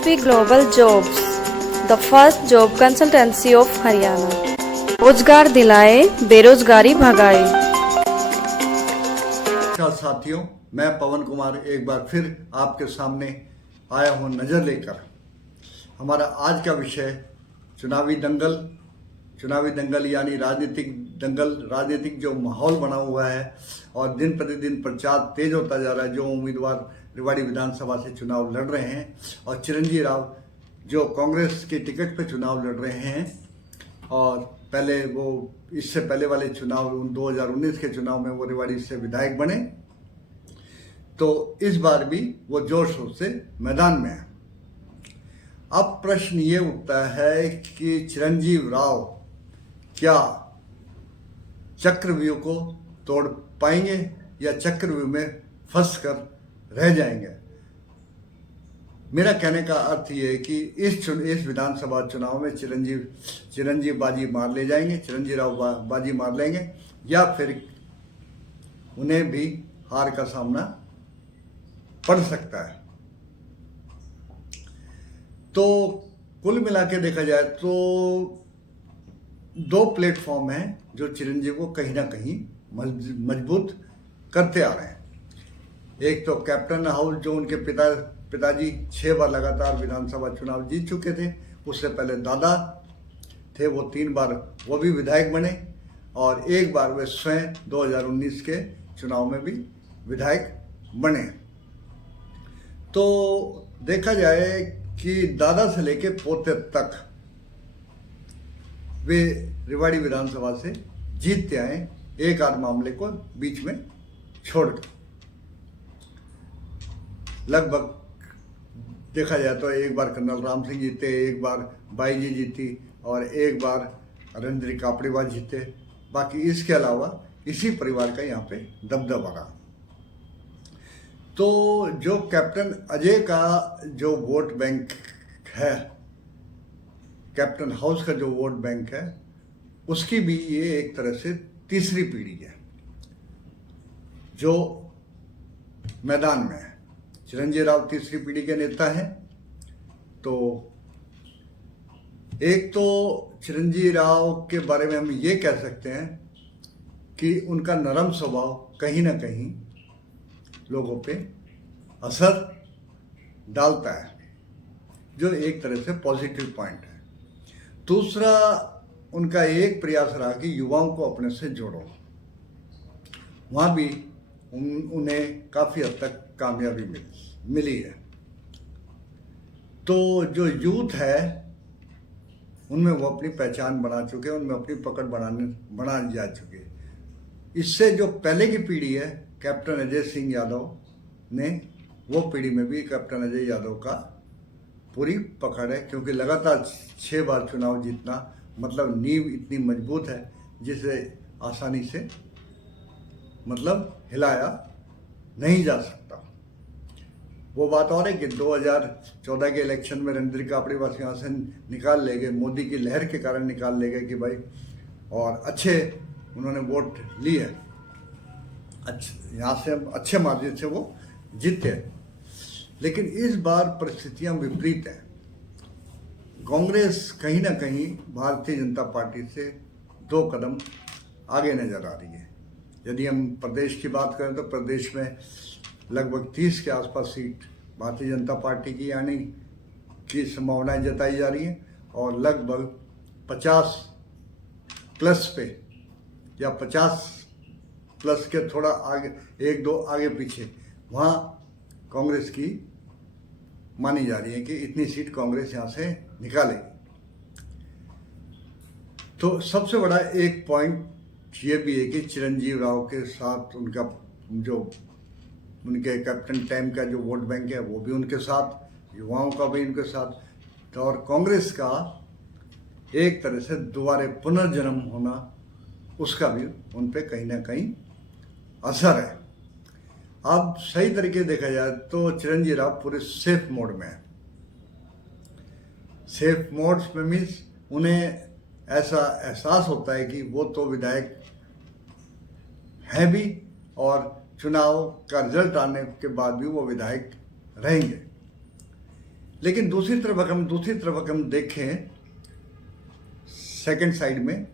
SSP Global Jobs, the first job consultancy of Haryana. रोजगार दिलाए, बेरोजगारी भगाए। नमस्कार साथियों, मैं पवन कुमार एक बार फिर आपके सामने आया हूं नज़र लेकर। हमारा आज का विषय चुनावी दंगल यानी राजनीतिक दंगल, राजनीतिक जो माहौल बना हुआ है और दिन प्रतिदिन प्रचार तेज होता जा रहा है। जो उम्मीदवार रेवाड़ी विधानसभा से चुनाव लड़ रहे हैं और चिरंजीव राव जो कांग्रेस के टिकट पे चुनाव लड़ रहे हैं और पहले वो इससे पहले वाले चुनाव 2019 के चुनाव में वो रेवाड़ी से विधायक बने, तो इस बार भी वो जोर शोर से मैदान में है। अब प्रश्न ये उठता है कि चिरंजीव राव क्या चक्रव्यूह को तोड़ पाएंगे या चक्रव्यूह में फंस कर रह जाएंगे। मेरा कहने का अर्थ ये है कि इस विधानसभा चुनाव में चिरंजीव बाजी मार ले जाएंगे, चिरंजीव राव बाजी मार लेंगे या फिर उन्हें भी हार का सामना पड़ सकता है। तो कुल मिला के देखा जाए तो दो प्लेटफॉर्म हैं जो चिरंजीव को कहीं ना कहीं मजबूत करते आ रहे हैं। एक तो कैप्टन हाउस जो उनके पिताजी 6 बार लगातार विधानसभा चुनाव जीत चुके थे, उससे पहले दादा थे, वो 3 बार वो भी विधायक बने और एक बार वे स्वयं 2019 के चुनाव में भी विधायक बने। तो देखा जाए कि दादा से लेके पोते तक वे रेवाड़ी विधानसभा से जीतते आए, एक आध मामले को बीच में छोड़कर। लगभग देखा जाए तो एक बार कर्नल राम सिंह जीते, एक बार बाई जी जीती और एक बार अरेंद्र कापड़ीवाल जीते। बाकी इसके अलावा इसी परिवार का यहाँ पे दबदबा रहा। तो जो कैप्टन अजय का जो वोट बैंक है, कैप्टन हाउस का जो वोट बैंक है, उसकी भी ये एक तरह से तीसरी पीढ़ी है जो मैदान में है। चिरंजीव राव तीसरी पीढ़ी के नेता हैं। तो एक तो चिरंजीव राव के बारे में हम ये कह सकते हैं कि उनका नरम स्वभाव कहीं ना कहीं लोगों पे असर डालता है, जो एक तरह से पॉजिटिव पॉइंट है। दूसरा, उनका एक प्रयास रहा कि युवाओं को अपने से जोड़ो। वहाँ भी उन्हें काफ़ी हद तक कामयाबी मिली है। तो जो यूथ है उनमें वो अपनी पहचान बना चुके हैं, उनमें अपनी पकड़ बना जा चुके हैं। इससे जो पहले की पीढ़ी है कैप्टन अजय सिंह यादव ने, वो पीढ़ी में भी कैप्टन अजय यादव का पूरी पकड़ है, क्योंकि लगातार 6 बार चुनाव जीतना मतलब नींव इतनी मजबूत है जिसे आसानी से मतलब हिलाया नहीं जा सकता। वो बात और है कि 2014 के इलेक्शन में रणधीर कापड़ीवाल यहाँ से निकाल ले गए, मोदी की लहर के कारण निकाल ले गए कि भाई, और अच्छे उन्होंने वोट लिए, यहाँ से अच्छे मार्जिन से वो जीते। लेकिन इस बार परिस्थितियां विपरीत हैं। कांग्रेस कहीं ना कहीं भारतीय जनता पार्टी से 2 कदम आगे नजर आ रही है। यदि हम प्रदेश की बात करें तो प्रदेश में लगभग 30 के आसपास सीट भारतीय जनता पार्टी की यानी की संभावनाएं जताई जा रही हैं और लगभग 50 प्लस पे या 50 प्लस के थोड़ा आगे 1-2 आगे पीछे वहाँ कांग्रेस की मानी जा रही है कि इतनी सीट कांग्रेस यहाँ से निकालेगी। तो सबसे बड़ा एक पॉइंट ये भी है कि चिरंजीव राव के साथ उनका जो उनके कैप्टन टाइम का जो वोट बैंक है वो भी उनके साथ, युवाओं का भी उनके साथ, और कांग्रेस का एक तरह से दोबारा पुनर्जन्म होना उसका भी उन पे कहीं ना कहीं असर है। अब सही तरीके देखा जाए तो चिरंजीव राव पूरे सेफ मोड में है। सेफ मोड में मीन्स उन्हें ऐसा एहसास होता है कि वो तो विधायक हैं भी और चुनाव का रिजल्ट आने के बाद भी वो विधायक रहेंगे। लेकिन दूसरी तरफ हम देखें सेकंड साइड में,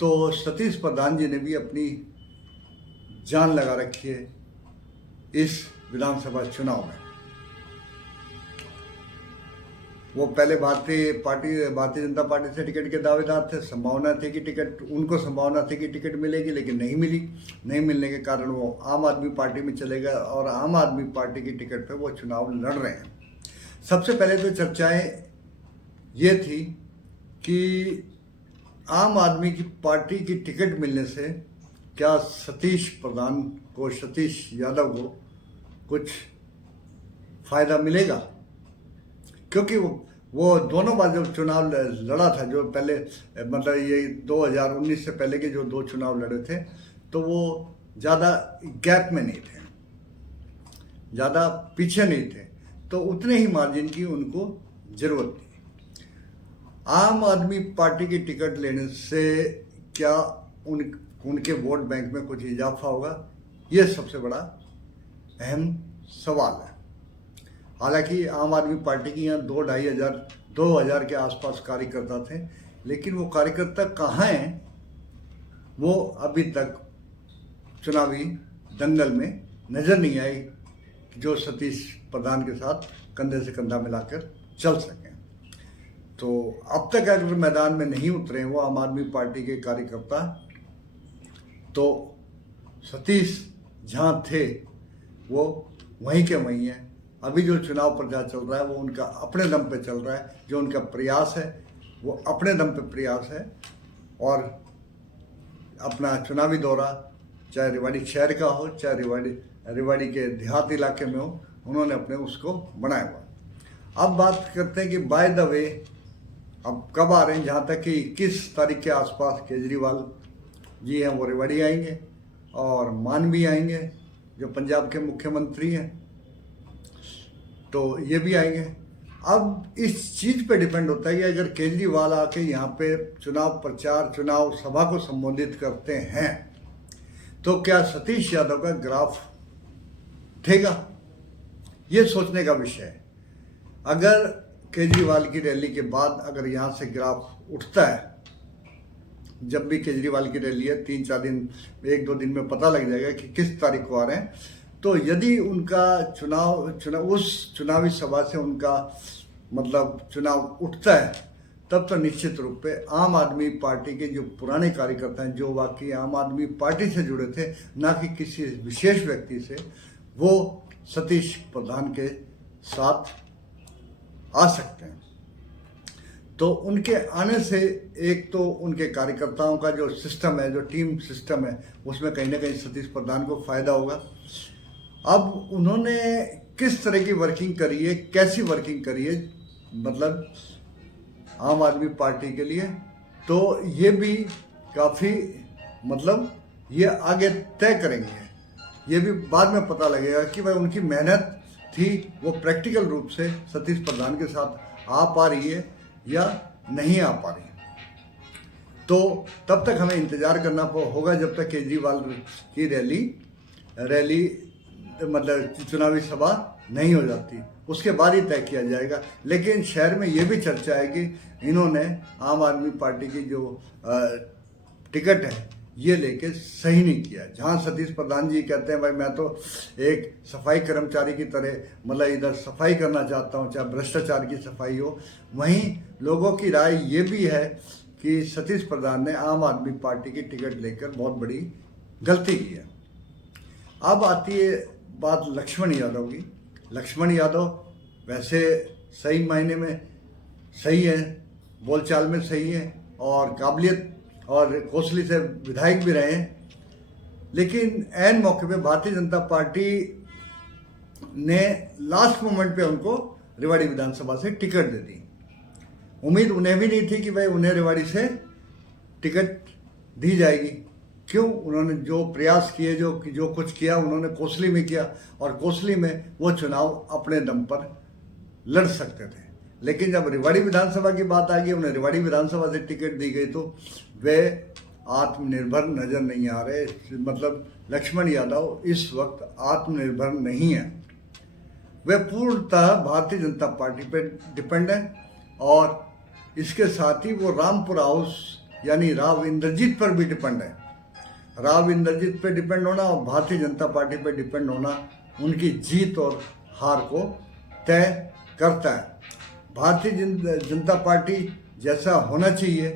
तो सतीश प्रधान जी ने भी अपनी जान लगा रखी है इस विधानसभा चुनाव में। वो पहले भारतीय जनता पार्टी से टिकट के दावेदार थे। संभावना थी कि टिकट मिलेगी, लेकिन नहीं मिली। नहीं मिलने के कारण वो आम आदमी पार्टी में चले गए और आम आदमी पार्टी की टिकट पे वो चुनाव लड़ रहे हैं। सबसे पहले तो चर्चाएं ये थी कि आम आदमी की पार्टी की टिकट मिलने से क्या सतीश यादव को कुछ फायदा मिलेगा, क्योंकि वो दोनों बार जब चुनाव लड़ा था, जो पहले मतलब ये 2019 से पहले के जो 2 चुनाव लड़े थे, तो वो ज़्यादा गैप में नहीं थे, ज़्यादा पीछे नहीं थे, तो उतने ही मार्जिन की उनको ज़रूरत थी। आम आदमी पार्टी की टिकट लेने से क्या उनके वोट बैंक में कुछ इजाफा होगा, ये सबसे बड़ा अहम सवाल है। हालांकि आम आदमी पार्टी की यहाँ 2,500 के आसपास कार्यकर्ता थे, लेकिन वो कार्यकर्ता कहाँ हैं, वो अभी तक चुनावी दंगल में नज़र नहीं आए जो सतीश प्रधान के साथ कंधे से कंधा मिलाकर चल सकें। तो अब तक अगर मैदान में नहीं उतरे वो आम आदमी पार्टी के कार्यकर्ता, तो सतीश जहाँ थे वो वहीं के वहीं हैं। अभी जो चुनाव प्रचार चल रहा है वो उनका अपने दम पे चल रहा है। जो उनका प्रयास है वो अपने दम पे प्रयास है, और अपना चुनावी दौरा चाहे रेवाड़ी शहर का हो, चाहे रेवाड़ी के देहात इलाके में हो, उन्होंने अपने उसको बनाया हुआ। अब बात करते हैं कि बाय द वे अब कब आ रहे हैं। जहाँ तक कि 21 तारीख के आसपास केजरीवाल जी हैं वो रेवाड़ी आएंगे, और मान भी आएंगे जो पंजाब के मुख्यमंत्री हैं, तो ये भी आएंगे। अब इस चीज़ पे डिपेंड होता है कि अगर केजरीवाल आके यहाँ पे चुनाव सभा को संबोधित करते हैं, तो क्या सतीश यादव का ग्राफ उठेगा, ये सोचने का विषय है। अगर केजरीवाल की रैली के बाद अगर यहाँ से ग्राफ उठता है, जब भी केजरीवाल की रैली है 3-4 दिन 1-2 दिन में पता लग जाएगा कि किस तारीख को आ रहे हैं, तो यदि उनका उस चुनावी सभा से उनका मतलब चुनाव उठता है, तब तो निश्चित रूप पे आम आदमी पार्टी के जो पुराने कार्यकर्ता हैं, जो वाकई आम आदमी पार्टी से जुड़े थे, ना कि किसी विशेष व्यक्ति से, वो सतीश प्रधान के साथ आ सकते हैं। तो उनके आने से एक तो उनके कार्यकर्ताओं का जो सिस्टम है, जो टीम सिस्टम है, उसमें कहीं ना कहीं सतीश प्रधान को फायदा होगा। अब उन्होंने किस तरह की वर्किंग करी है, कैसी वर्किंग करी है, मतलब आम आदमी पार्टी के लिए, तो ये भी काफ़ी मतलब ये आगे तय करेंगे। ये भी बाद में पता लगेगा कि भाई उनकी मेहनत थी वो प्रैक्टिकल रूप से सतीश प्रधान के साथ आ पा रही है या नहीं आ पा रही। तो तब तक हमें इंतज़ार करना होगा जब तक केजरीवाल की रैली मतलब चुनावी सभा नहीं हो जाती, उसके बाद ही तय किया जाएगा। लेकिन शहर में ये भी चर्चा है कि इन्होंने आम आदमी पार्टी की जो टिकट है ये लेके सही नहीं किया। जहाँ सतीश प्रधान जी कहते हैं भाई मैं तो एक सफाई कर्मचारी की तरह मतलब इधर सफाई करना चाहता हूँ, चाहे भ्रष्टाचार की सफाई हो, वहीं लोगों की राय ये भी है कि सतीश प्रधान ने आम आदमी पार्टी की टिकट लेकर बहुत बड़ी गलती की है। अब आती है बात लक्ष्मण यादव की। लक्ष्मण यादव वैसे सही मायने में सही है, बोलचाल में सही है और काबिलियत और कौशली से विधायक भी रहे हैं, लेकिन ऐन मौके पे भारतीय जनता पार्टी ने लास्ट मोमेंट पे उनको रेवाड़ी विधानसभा से टिकट दे दी। उम्मीद उन्हें भी नहीं थी कि भाई उन्हें रेवाड़ी से टिकट दी जाएगी। क्यों? उन्होंने जो प्रयास किए, जो कुछ किया उन्होंने कोसली में किया, और कोसली में वो चुनाव अपने दम पर लड़ सकते थे। लेकिन जब रेवाड़ी विधानसभा की बात आ गई, उन्हें रेवाड़ी विधानसभा से टिकट दी गई, तो वे आत्मनिर्भर नज़र नहीं आ रहे। मतलब लक्ष्मण यादव इस वक्त आत्मनिर्भर नहीं है। वे पूर्णतः भारतीय जनता पार्टी पर डिपेंड है और इसके साथ ही वो रामपुर हाउस यानी राव इंद्रजीत पर भी डिपेंड है। राव इंद्रजीत पे डिपेंड होना और भारतीय जनता पार्टी पे डिपेंड होना उनकी जीत और हार को तय करता है। भारतीय जनता पार्टी जैसा होना चाहिए,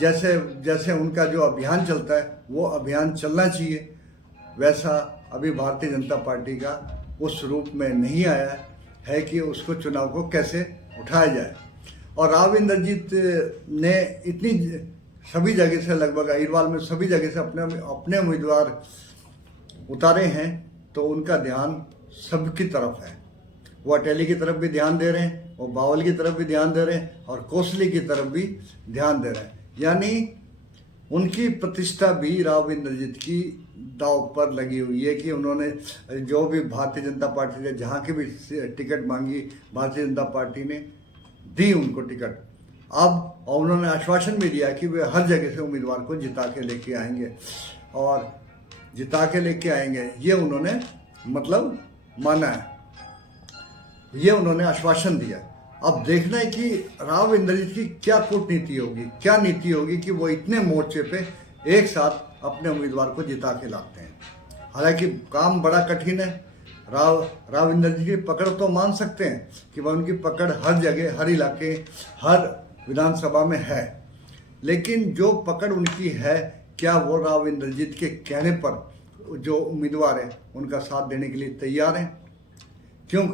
जैसे जैसे उनका जो अभियान चलता है वो अभियान चलना चाहिए, वैसा अभी भारतीय जनता पार्टी का उस रूप में नहीं आया है कि उसको चुनाव को कैसे उठाया जाए। और राव इंद्रजीत ने इतनी सभी जगह से, लगभग अहिरवाल में सभी जगह से अपने उम्मीदवार उतारे हैं, तो उनका ध्यान सबकी तरफ है। वो अटेली की तरफ भी ध्यान दे रहे हैं, वो बावल की तरफ भी ध्यान दे रहे हैं और कोसली की तरफ भी ध्यान दे रहे हैं। यानी उनकी प्रतिष्ठा भी राव इंद्रजीत की दांव पर लगी हुई है कि उन्होंने जो भी भारतीय जनता पार्टी ने जहाँ की भी टिकट मांगी, भारतीय जनता पार्टी ने दी उनको टिकट। अब उन्होंने आश्वासन भी दिया कि वे हर जगह से उम्मीदवार को जिता के लेके आएंगे और जिता के लेके आएंगे, ये उन्होंने मतलब माना है, ये उन्होंने आश्वासन दिया। अब देखना है कि राव इंद्रजीत की क्या कूटनीति होगी, क्या नीति होगी कि वो इतने मोर्चे पे एक साथ अपने उम्मीदवार को जिता के लाते हैं। हालांकि काम बड़ा कठिन है। राव इंद्रजीत की पकड़ तो मान सकते हैं कि वह उनकी पकड़ हर जगह, हर इलाके, हर विधानसभा में है, लेकिन जो पकड़ उनकी है, क्या वो राव इंद्रजीत के कहने पर जो उम्मीदवार है उनका साथ देने के लिए तैयार हैं? क्यों,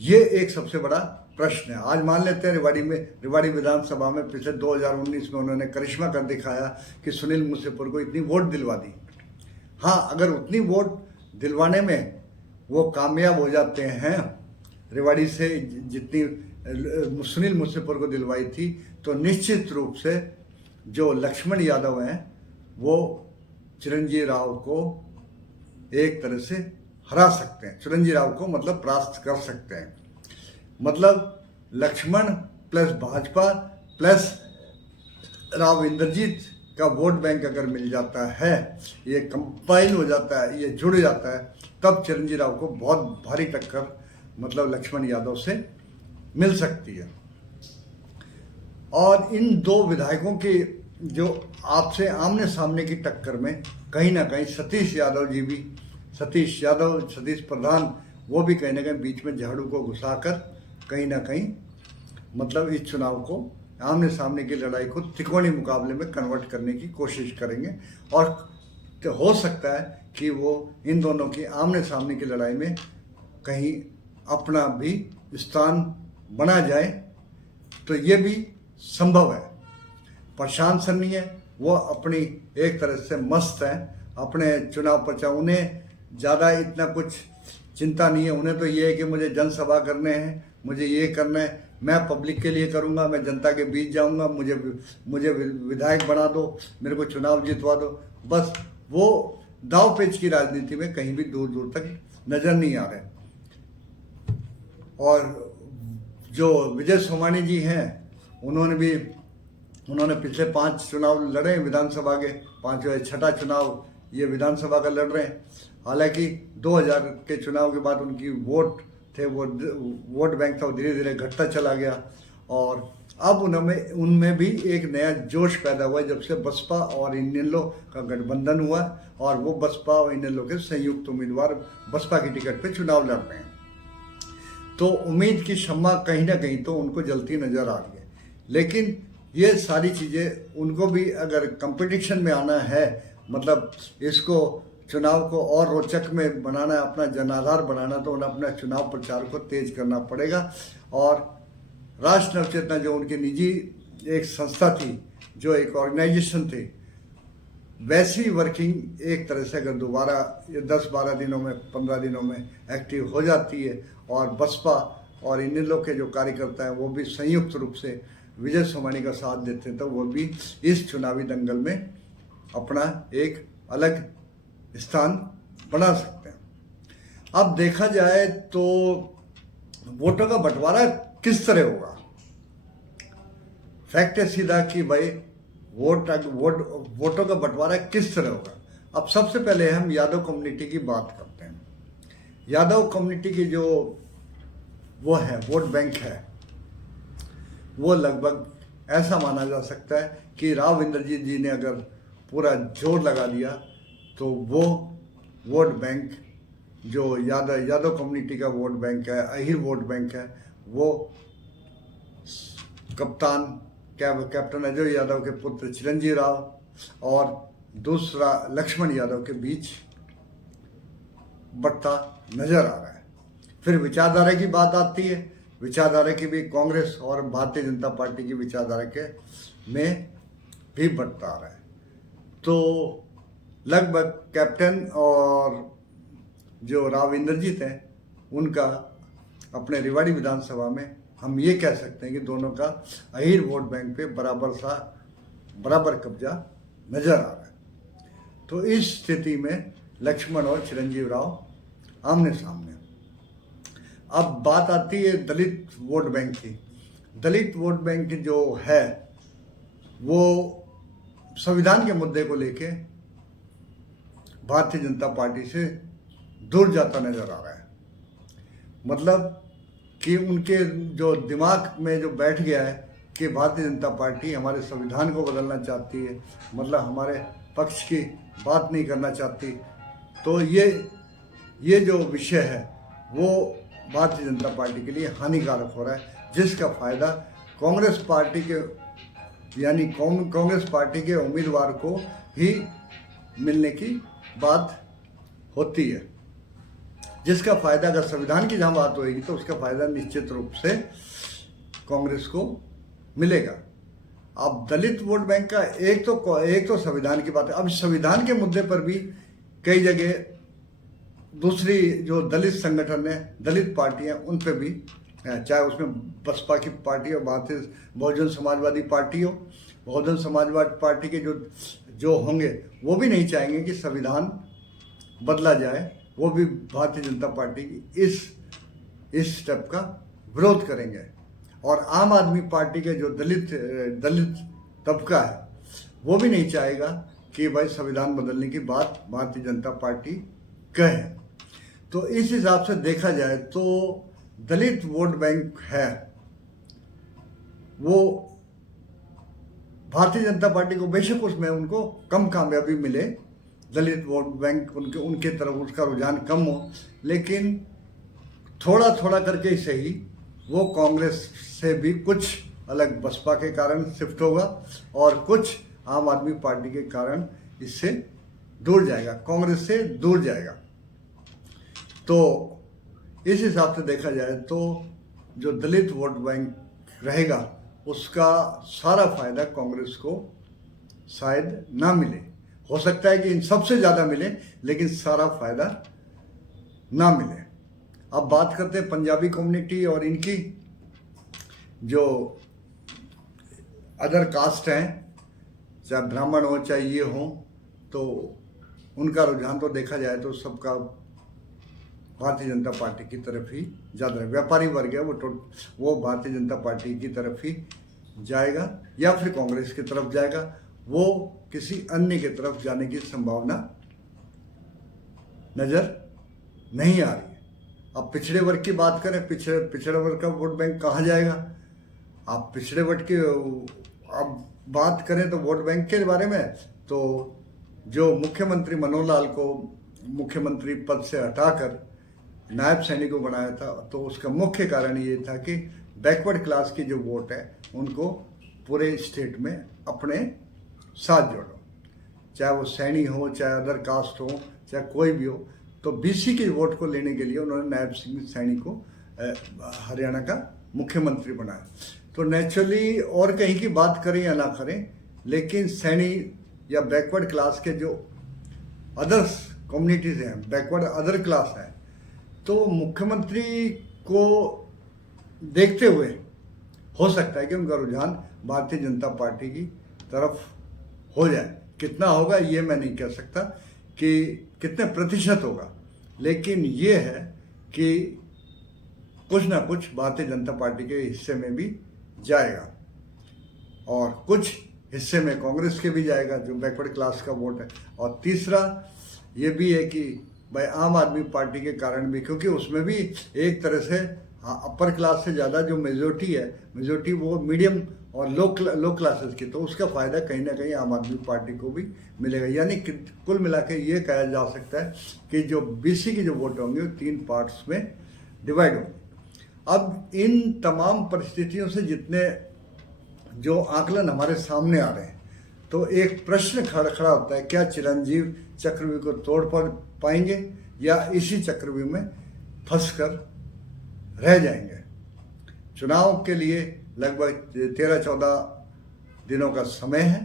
ये एक सबसे बड़ा प्रश्न है। आज मान लेते हैं रेवाड़ी विधानसभा में पिछले 2019 में उन्होंने करिश्मा कर दिखाया कि सुनील मुसेपुर को इतनी वोट दिलवा दी। हाँ, अगर उतनी वोट दिलवाने में वो कामयाब हो जाते हैं, रेवाड़ी से जितनी सुनील मुसेपुर को दिलवाई थी, तो निश्चित रूप से जो लक्ष्मण यादव हैं वो चिरंजीव राव को एक तरह से हरा सकते हैं। चिरंजीव राव को मतलब परास्त कर सकते हैं। मतलब लक्ष्मण प्लस भाजपा प्लस राव इंद्रजीत का वोट बैंक अगर मिल जाता है, ये कंपाइन हो जाता है, ये जुड़ जाता है, तब चिरंजीव राव को बहुत भारी टक्कर मतलब लक्ष्मण यादव से मिल सकती है। और इन दो विधायकों के जो आपसे आमने सामने की टक्कर में कहीं ना कहीं सतीश प्रधान वो भी कहीं ना कहीं बीच में झाड़ू को घुसाकर कहीं ना कहीं मतलब इस चुनाव को, आमने सामने की लड़ाई को त्रिकोणीय मुकाबले में कन्वर्ट करने की कोशिश करेंगे। और तो हो सकता है कि वो इन दोनों की आमने सामने की लड़ाई में कहीं अपना भी स्थान बना जाए, तो ये भी संभव है। प्रशांत सन्नी है, वो अपनी एक तरह से मस्त है अपने चुनाव प्रचार, उन्हें ज़्यादा इतना कुछ चिंता नहीं है। उन्हें तो ये है कि मुझे जनसभा करने हैं, मुझे ये करना है, मैं पब्लिक के लिए करूँगा, मैं जनता के बीच जाऊँगा, मुझे विधायक बना दो, मेरे को चुनाव जितवा दो। बस वो दाव पेच की राजनीति में कहीं भी दूर दूर तक नज़र नहीं आ रहे। और जो विजय सोमानी जी हैं, उन्होंने पिछले 5 चुनाव लड़े विधानसभा के, 5वां 6वां चुनाव ये विधानसभा का लड़ रहे हैं। हालांकि 2000 के चुनाव के बाद उनकी वोट बैंक था वो धीरे धीरे घटता चला गया और अब उनमें भी एक नया जोश पैदा हुआ जब से बसपा और इनेलो का गठबंधन हुआ और वो बसपा और इनेलो के संयुक्त उम्मीदवार बसपा की टिकट पे चुनाव लड़ रहे हैं। तो उम्मीद की शम्मा कहीं ना कहीं तो उनको जलती नजर आ रही है। लेकिन ये सारी चीज़ें उनको भी अगर कंपटीशन में आना है, मतलब इसको चुनाव को और रोचक में बनाना है, अपना जनाधार बनाना, तो उन्हें अपना चुनाव प्रचार को तेज करना पड़ेगा। और राष्ट्र नवचेतना जो उनकी निजी एक संस्था थी, जो एक ऑर्गेनाइजेशन थी, वैसी वर्किंग एक तरह से अगर दोबारा 10-12 दिनों में 15 दिनों में एक्टिव हो जाती है और बसपा और इनेलो के जो कार्यकर्ता हैं वो भी संयुक्त रूप से विजय सोमानी का साथ देते हैं, तो वो भी इस चुनावी दंगल में अपना एक अलग स्थान बना सकते हैं। अब देखा जाए तो वोटों का बंटवारा किस तरह होगा। फैक्ट है सीधा कि भाई वोटों का बंटवारा किस तरह होगा। अब सबसे पहले हम यादव कम्युनिटी की बात करते हैं। यादव कम्युनिटी की जो वो है, वोट बैंक है, वो लगभग ऐसा माना जा सकता है कि राव इंद्रजीत जी ने अगर पूरा जोर लगा दिया तो वो वोट बैंक जो यादव कम्युनिटी का वोट बैंक है, अहिर वोट बैंक है, वो कैप्टन अजय यादव के पुत्र चिरंजीव राव और दूसरा लक्ष्मण यादव के बीच बढ़ता नजर आ रहा है। फिर विचारधारा की बात आती है, विचारधारा की भी कांग्रेस और भारतीय जनता पार्टी की विचारधारा के में भी बढ़ता आ रहा है। तो लगभग कैप्टन और जो राव इंद्रजीत हैं उनका अपने रेवाड़ी विधानसभा में हम ये कह सकते हैं कि दोनों का अहिर वोट बैंक पे बराबर कब्जा नजर आ रहा है। तो इस स्थिति में लक्ष्मण और चिरंजीव राव आमने सामने। अब बात आती है दलित वोट बैंक की। दलित वोट बैंक जो है वो संविधान के मुद्दे को लेके भारतीय जनता पार्टी से दूर जाता नजर आ रहा है। मतलब कि उनके जो दिमाग में जो बैठ गया है कि भारतीय जनता पार्टी हमारे संविधान को बदलना चाहती है, मतलब हमारे पक्ष की बात नहीं करना चाहती। तो ये जो विषय है वो भारतीय जनता पार्टी के लिए हानिकारक हो रहा है, जिसका फायदा कांग्रेस पार्टी के कांग्रेस पार्टी के उम्मीदवार को ही मिलने की बात होती है, जिसका फायदा अगर संविधान की जहाँ बात होगी तो उसका फायदा निश्चित रूप से कांग्रेस को मिलेगा। अब दलित वोट बैंक का एक तो संविधान की बात है। अब संविधान के मुद्दे पर भी कई जगह दूसरी जो दलित संगठन है, दलित पार्टियां, उन पे भी, चाहे उसमें बसपा की पार्टी हो, भारतीय बहुजन समाजवादी पार्टी हो, बहुजन समाजवादी पार्टी के जो होंगे वो भी नहीं चाहेंगे कि संविधान बदला जाए। वो भी भारतीय जनता पार्टी की इस स्टेप का विरोध करेंगे। और आम आदमी पार्टी के जो दलित तबका है वो भी नहीं चाहेगा कि भाई संविधान बदलने की बात भारतीय जनता पार्टी कहे। तो इस हिसाब से देखा जाए तो दलित वोट बैंक है वो भारतीय जनता पार्टी को, बेशक उसमें उनको कम कामयाबी मिले, दलित वोट बैंक उनके तरफ उसका रुझान कम हो, लेकिन थोड़ा थोड़ा करके ही सही वो कांग्रेस से भी कुछ अलग बसपा के कारण शिफ्ट होगा और कुछ आम आदमी पार्टी के कारण इससे दूर जाएगा, कांग्रेस से दूर जाएगा। तो इस हिसाब से देखा जाए तो जो दलित वोट बैंक रहेगा उसका सारा फायदा कांग्रेस को शायद ना मिले। हो सकता है कि इन सबसे ज़्यादा मिले, लेकिन सारा फायदा ना मिले। अब बात करते हैं पंजाबी कम्युनिटी और इनकी जो अदर कास्ट हैं, चाहे ब्राह्मण हो चाहे ये हो, तो उनका रुझान तो देखा जाए तो सबका भारतीय जनता पार्टी की तरफ ही ज़्यादा है। व्यापारी वर्ग है वो भारतीय जनता पार्टी की तरफ ही जाएगा या फिर कांग्रेस की तरफ जाएगा। वो किसी अन्य की तरफ जाने की संभावना नजर नहीं आ रही है। अब पिछड़े वर्ग की बात करें, पिछड़े वर्ग का वोट बैंक कहाँ जाएगा? आप पिछड़े वर्ग की अब बात करें तो वोट बैंक के बारे में, तो जो मुख्यमंत्री मनोहर लाल को मुख्यमंत्री पद से हटाकर नायब सैनिक को बनाया था, तो उसका मुख्य कारण ये था कि बैकवर्ड क्लास की जो वोट है उनको पूरे स्टेट में अपने साथ जोड़ो, चाहे वो सैनी हो, चाहे अदर कास्ट हो, चाहे कोई भी हो। तो बीसी के वोट को लेने के लिए उन्होंने नायब सैनी को हरियाणा का मुख्यमंत्री बनाया। तो नेचुरली और कहीं की बात करें या ना करें, लेकिन सैनी या बैकवर्ड क्लास के जो अदर्स कम्युनिटीज़ हैं, बैकवर्ड अदर क्लास है, तो मुख्यमंत्री को देखते हुए हो सकता है कि उनका रुझान भारतीय जनता पार्टी की तरफ हो जाए। कितना होगा ये मैं नहीं कह सकता कि कितने प्रतिशत होगा, लेकिन ये है कि कुछ ना कुछ भारतीय जनता पार्टी के हिस्से में भी जाएगा और कुछ हिस्से में कांग्रेस के भी जाएगा जो बैकवर्ड क्लास का वोट है। और तीसरा ये भी है कि भाई आम आदमी पार्टी के कारण भी, क्योंकि उसमें भी एक तरह से हाँ, अपर क्लास से ज़्यादा जो मेजोरिटी है, मेजोरिटी वो मीडियम और लो क्लासेस की, तो उसका फ़ायदा कहीं ना कहीं आम आदमी पार्टी को भी मिलेगा। यानी कि कुल मिला के ये कहा जा सकता है कि जो बीसी की जो वोट होंगे वो 3 पार्ट्स में डिवाइड होंगे। अब इन तमाम परिस्थितियों से जितने जो आकलन हमारे सामने आ रहे हैं, तो एक प्रश्न खड़ा होता है, क्या चिरंजीव चक्रव्यूह को तोड़ पाएंगे या इसी चक्रव्यूह में फंसकर रह जाएंगे। चुनाव के लिए लगभग 13-14 दिनों का समय है।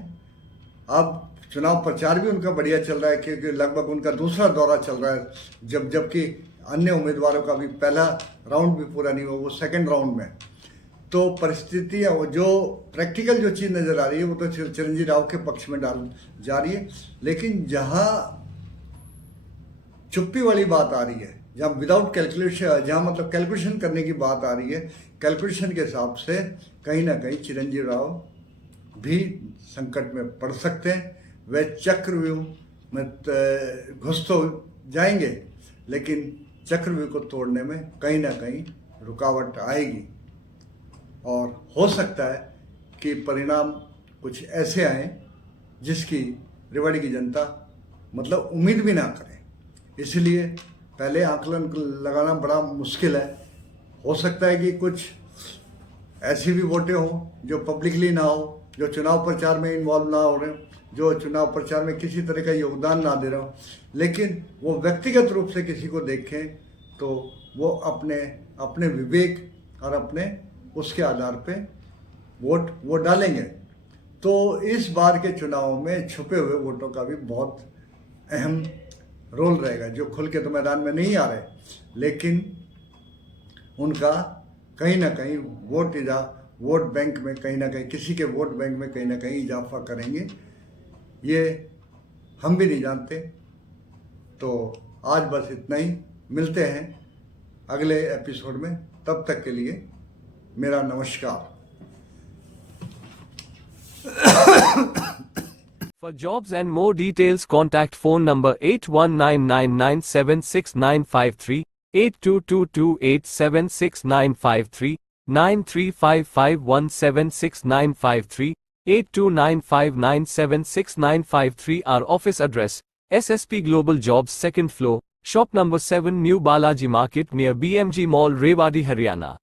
अब चुनाव प्रचार भी उनका बढ़िया चल रहा है, क्योंकि लगभग उनका दूसरा दौरा चल रहा है, जबकि अन्य उम्मीदवारों का भी पहला राउंड भी पूरा नहीं हुआ, वो सेकंड राउंड में। तो परिस्थितियाँ जो प्रैक्टिकल जो चीज़ नज़र आ रही है वो तो चिरंजीव राव के पक्ष में डाल जा रही है। लेकिन जहाँ चुप्पी वाली बात आ रही है, जहाँ विदाउट कैलकुलेशन, जहाँ मतलब कैलकुलेशन करने की बात आ रही है, कैलकुलेशन के हिसाब से कहीं ना कहीं चिरंजीव राव भी संकट में पड़ सकते हैं। वे चक्रव्यूह में घुस तो जाएंगे, लेकिन चक्रव्यूह को तोड़ने में कहीं ना कहीं रुकावट आएगी और हो सकता है कि परिणाम कुछ ऐसे आए जिसकी रेवाड़ी की जनता मतलब उम्मीद भी ना करे। इसलिए पहले आकलन लगाना बड़ा मुश्किल है। हो सकता है कि कुछ ऐसी भी वोटें हों जो पब्लिकली ना हो, जो चुनाव प्रचार में इन्वॉल्व ना हो रहे हो, जो चुनाव प्रचार में किसी तरह का योगदान ना दे रहा हो, लेकिन वो व्यक्तिगत रूप से किसी को देखें तो वो अपने विवेक और अपने उसके आधार पे वोट डालेंगे। तो इस बार के चुनाव में छुपे हुए वोटों का भी बहुत अहम रोल रहेगा, जो खुल के तो मैदान में नहीं आ रहे, लेकिन उनका कहीं ना कहीं वोट बैंक में कहीं ना कहीं, किसी के वोट बैंक में कहीं ना कहीं इजाफा करेंगे। ये हम भी नहीं जानते। तो आज बस इतना ही, मिलते हैं अगले एपिसोड में। तब तक के लिए मेरा नमस्कार। For jobs and more details, contact phone number 8199976953, 8222876953, 9355176953, 8295976953. Our office address: SSP Global Jobs, 2nd floor, shop number 7, New Balaji Market, near BMG Mall, Rewari, Haryana.